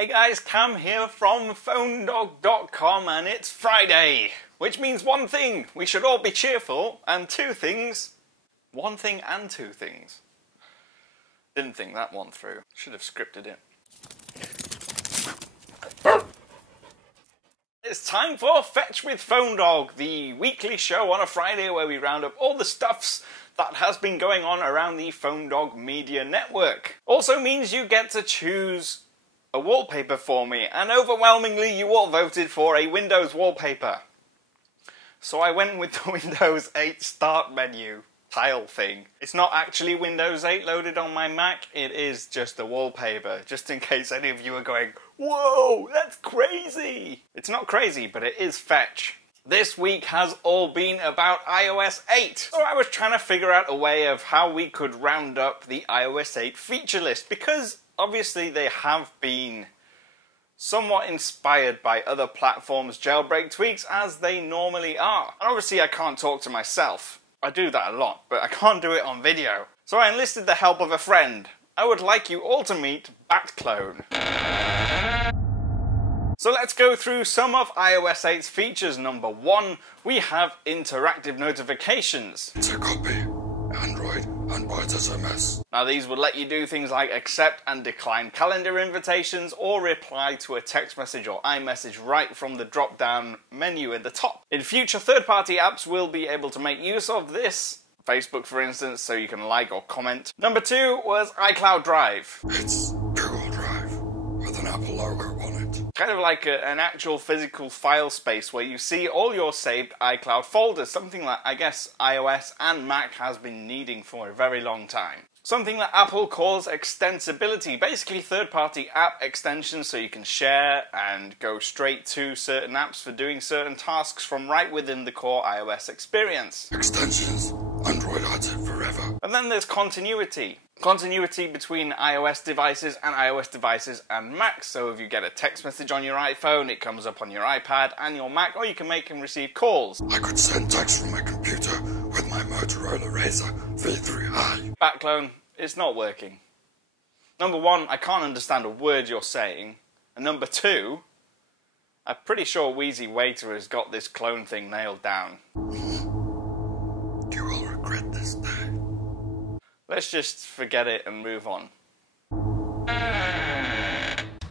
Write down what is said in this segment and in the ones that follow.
Hey guys, Cam here from PhoneDog.com, and it's Friday, which means one thing, we should all be cheerful, and two things. One thing and two things. Didn't think that one through. Should have scripted it. It's time for Fetch with PhoneDog, the weekly show on a Friday where we round up all the stuffs that has been going on around the PhoneDog media network. Also means you get to choose a wallpaper for me, and overwhelmingly you all voted for a Windows wallpaper. So I went with the Windows 8 start menu tile thing. It's not actually Windows 8 loaded on my Mac, it is just a wallpaper, just in case any of you are going, whoa, that's crazy! It's not crazy, but it is fetch. This week has all been about iOS 8, so I was trying to figure out a way of how we could round up the iOS 8 feature list, because obviously they have been somewhat inspired by other platforms' jailbreak tweaks, as they normally are. And obviously I can't talk to myself. I do that a lot, but I can't do it on video. So I enlisted the help of a friend. I would like you all to meet Batclone. So let's go through some of iOS 8's features. Number 1, we have interactive notifications. It's a copy, Android, and by SMS. Now these would let you do things like accept and decline calendar invitations, or reply to a text message or iMessage right from the drop-down menu at the top. In future, third-party apps will be able to make use of this. Facebook, for instance, so you can like or comment. Number 2 was iCloud Drive. It's Google Drive, with an Apple logo on it. Kind of like an actual physical file space where you see all your saved iCloud folders, something that I guess iOS and Mac has been needing for a very long time. Something that Apple calls extensibility, basically third-party app extensions so you can share and go straight to certain apps for doing certain tasks from right within the core iOS experience. Extensions, Android has it forever. And then there's continuity. Continuity between iOS devices and Mac. So if you get a text message on your iPhone, it comes up on your iPad and your Mac, or you can make and receive calls. I could send text from my computer with my Motorola Razr V3i. Batclone, it's not working. Number 1, I can't understand a word you're saying. And number 2, I'm pretty sure Wheezy Waiter has got this clone thing nailed down. You will regret this day. Let's just forget it and move on.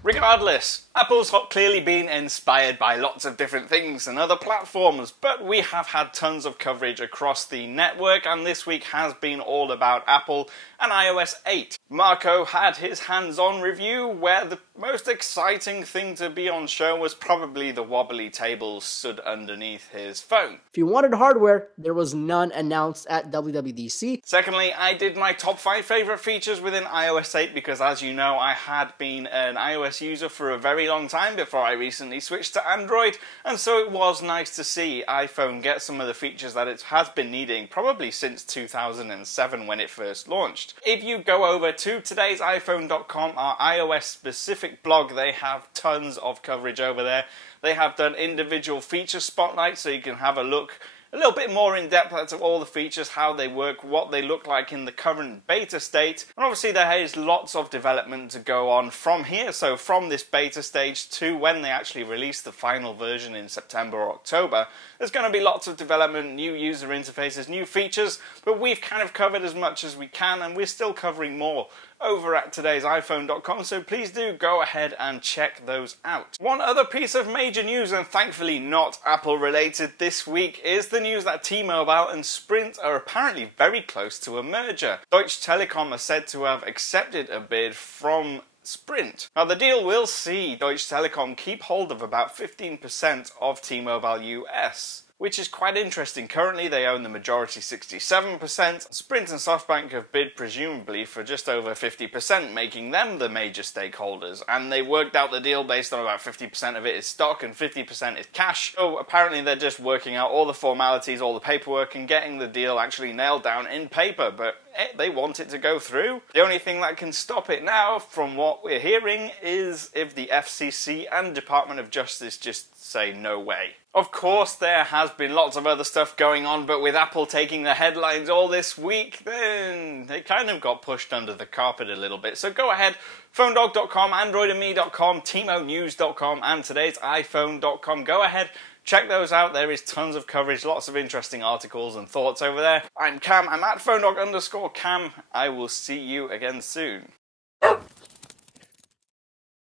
Regardless, Apple's clearly been inspired by lots of different things and other platforms, but we have had tons of coverage across the network, and this week has been all about Apple and iOS 8. Marco had his hands-on review, where the most exciting thing to be on show was probably the wobbly table stood underneath his phone. If you wanted hardware, there was none announced at WWDC. Secondly, I did my top 5 favourite features within iOS 8 because, as you know, I had been an iOS user for a very long time before I recently switched to Android, and so it was nice to see iPhone get some of the features that it has been needing probably since 2007 when it first launched. If you go over to today's iPhone.com, our iOS specific blog, they have tons of coverage over there. They have done individual feature spotlights so you can have a look a little bit more in depth at all the features, how they work, what they look like in the current beta state. And obviously there is lots of development to go on from here, so from this beta stage to when they actually release the final version in September or October, there's going to be lots of development, new user interfaces, new features, but we've kind of covered as much as we can, and we're still covering more over at today's iPhone.com, so please do go ahead and check those out. One other piece of major news, and thankfully not Apple related this week, is the news that T-Mobile and Sprint are apparently very close to a merger. Deutsche Telekom are said to have accepted a bid from Sprint. Now the deal will see Deutsche Telekom keep hold of about 15% of T-Mobile US, which is quite interesting. Currently they own the majority 67%. Sprint and SoftBank have bid presumably for just over 50%, making them the major stakeholders, and they worked out the deal based on about 50% of it is stock and 50% is cash. So apparently they're just working out all the formalities, all the paperwork, and getting the deal actually nailed down in paper, but they want it to go through. The only thing that can stop it now, from what we're hearing, is if the FCC and Department of Justice just say no way. Of course, there has been lots of other stuff going on, but with Apple taking the headlines all this week, then they kind of got pushed under the carpet a little bit. So go ahead, phonedog.com, androidandme.com, timonews.com, and today's iPhone.com. Go ahead, check those out. There is tons of coverage, lots of interesting articles and thoughts over there. I'm Cam. I'm at phonedog_Cam. I will see you again soon.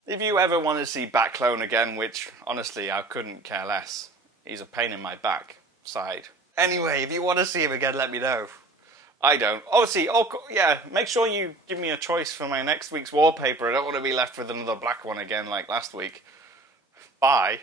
If you ever want to see Backclone again, which, honestly, I couldn't care less. He's a pain in my back side. Anyway, if you want to see him again, let me know. I don't. Obviously, yeah, make sure you give me a choice for my next week's wallpaper. I don't want to be left with another black one again like last week. Bye.